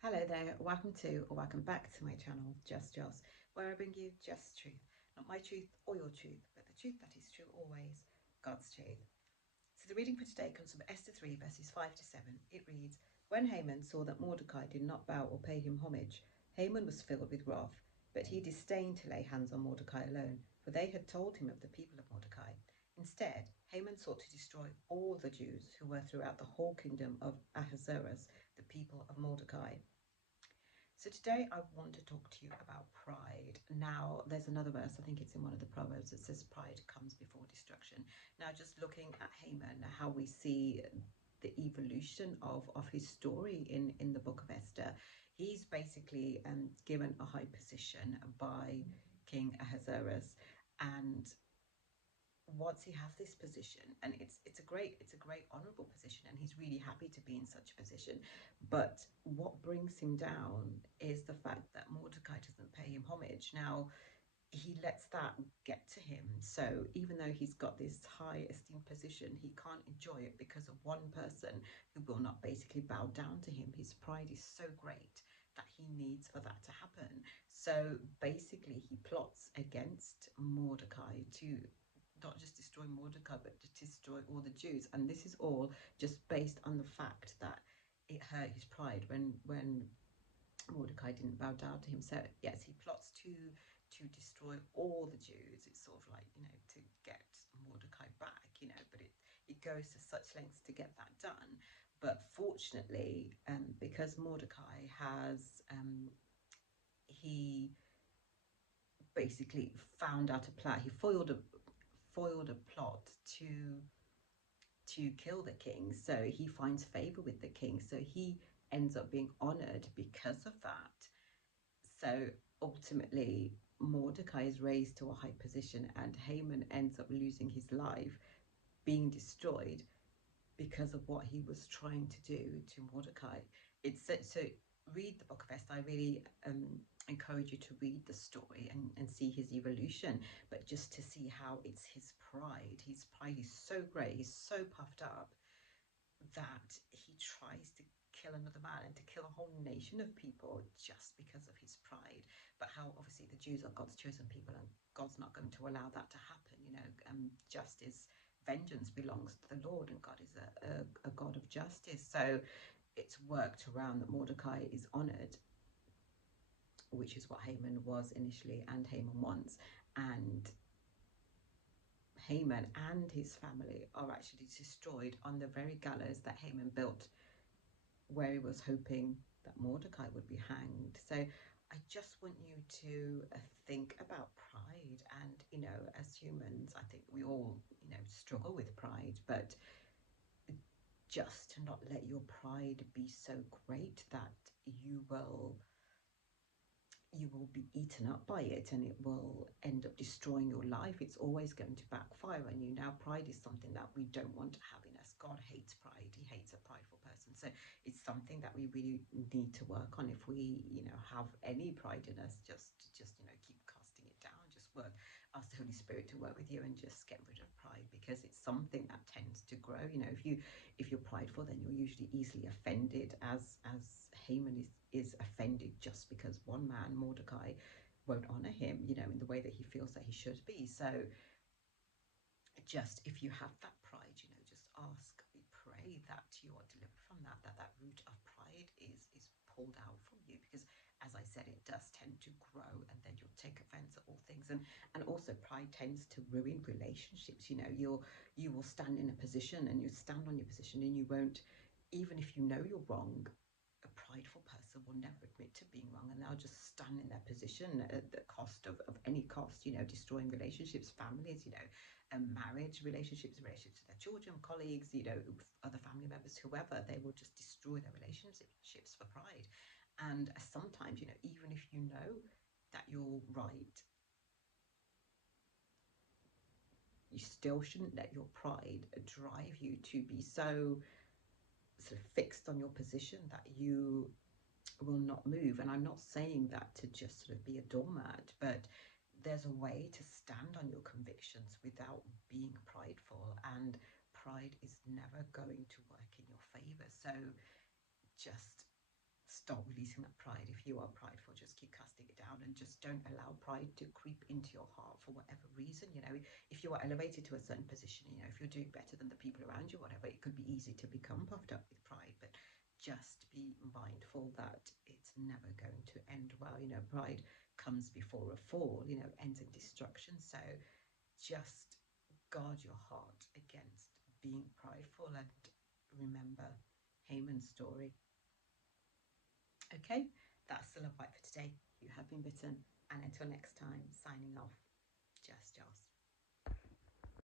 Hello there, welcome to or welcome back to my channel, Just Joss, where I bring you just truth. Not my truth or your truth, but the truth that is true always, God's truth. So the reading for today comes from Esther 3 verses 5 to 7. It reads, When Haman saw that Mordecai did not bow or pay him homage, Haman was filled with wrath, but he disdained to lay hands on Mordecai alone, for they had told him of the people of Mordecai. Instead, Haman sought to destroy all the Jews who were throughout the whole kingdom of Ahasuerus, the people of Mordecai. So today I want to talk to you about pride. Now, there's another verse, I think it's in one of the Proverbs, that says pride comes before destruction. Now, just looking at Haman, how we see the evolution of his story in the book of Esther, he's basically given a high position by King Ahasuerus, and once he has this position, and it's a great honorable position, and he's really happy to be in such a position, but what brings him down is the fact that Mordecai doesn't pay him homage. Now, he lets that get to him, so even though he's got this high esteemed position, he can't enjoy it because of one person who will not basically bow down to him. His pride is so great that he needs for that to happen. So basically he plots against Mordecai to not just destroy Mordecai, but to destroy all the Jews. And this is all just based on the fact that it hurt his pride when Mordecai didn't bow down to him. So yes, he plots to destroy all the Jews. It's sort of like, to get Mordecai back, but it goes to such lengths to get that done. But fortunately, because Mordecai has he basically found out a plan. He foiled a plot to kill the king. So he finds favor with the king. So he ends up being honored because of that. So ultimately, Mordecai is raised to a high position, and Haman ends up losing his life, being destroyed because of what he was trying to do to Mordecai. It's so read the book of Esther. I really encourage you to read the story and see his evolution, but just to see how it's his pride. His pride is so great, he's so puffed up that he tries to kill another man and to kill a whole nation of people just because of his pride. But how obviously the Jews are God's chosen people, and God's not going to allow that to happen. Justice, vengeance belongs to the Lord, and God is a God of justice. So it's worked around that Mordecai is honored, which is what Haman was initially, and Haman wants. And Haman and his family are actually destroyed on the very gallows that Haman built, where he was hoping that Mordecai would be hanged. So I just want you to think about pride. And, as humans, I think we all, struggle with pride, but just to not let your pride be so great that you will be eaten up by it, and it will end up destroying your life. It's always going to backfire on you. Now, pride is something that we don't want to have in us. God hates pride. He hates a prideful person. So it's something that we really need to work on. If we, have any pride in us, just keep casting it down. Just ask the Holy Spirit to work with you and just get rid of pride, because it's something that tends to grow. If you're prideful, then you're usually easily offended, as Haman is offended just because one man, Mordecai, won't honor him, in the way that he feels that he should be. So just, if you have that pride, just ask, we pray that you are delivered from that root of pride is pulled out from you, because as I said, it does tend to grow, and then you'll take offense at all things. And also, pride tends to ruin relationships. You will stand in a position, and you stand on your position, and you won't, even if you know you're wrong, a prideful person will never admit to being wrong, and they'll just stand in their position at the cost of any cost, destroying relationships, families, marriage, relationships to their children, colleagues, other family members, whoever. They will just destroy their relationships for pride. And sometimes, even if you know that you're right, you still shouldn't let your pride drive you to be so sort of fixed on your position that you will not move. And I'm not saying that to just sort of be a doormat, but there's a way to stand on your convictions without being prideful, and pride is never going to work in your favor. So just stop releasing that pride. If you are prideful, just keep casting it down and just don't allow pride to creep into your heart for whatever reason. You know, if you are elevated to a certain position, you know, if you're doing better than the people around you, whatever, it could be easy to become puffed up with pride. But just be mindful that it's never going to end well. You know, pride comes before a fall, you know, ends in destruction. So just guard your heart against being prideful and remember Haman's story. Okay, that's the love bite for today. You have been bitten, and until next time, signing off, Just Joss.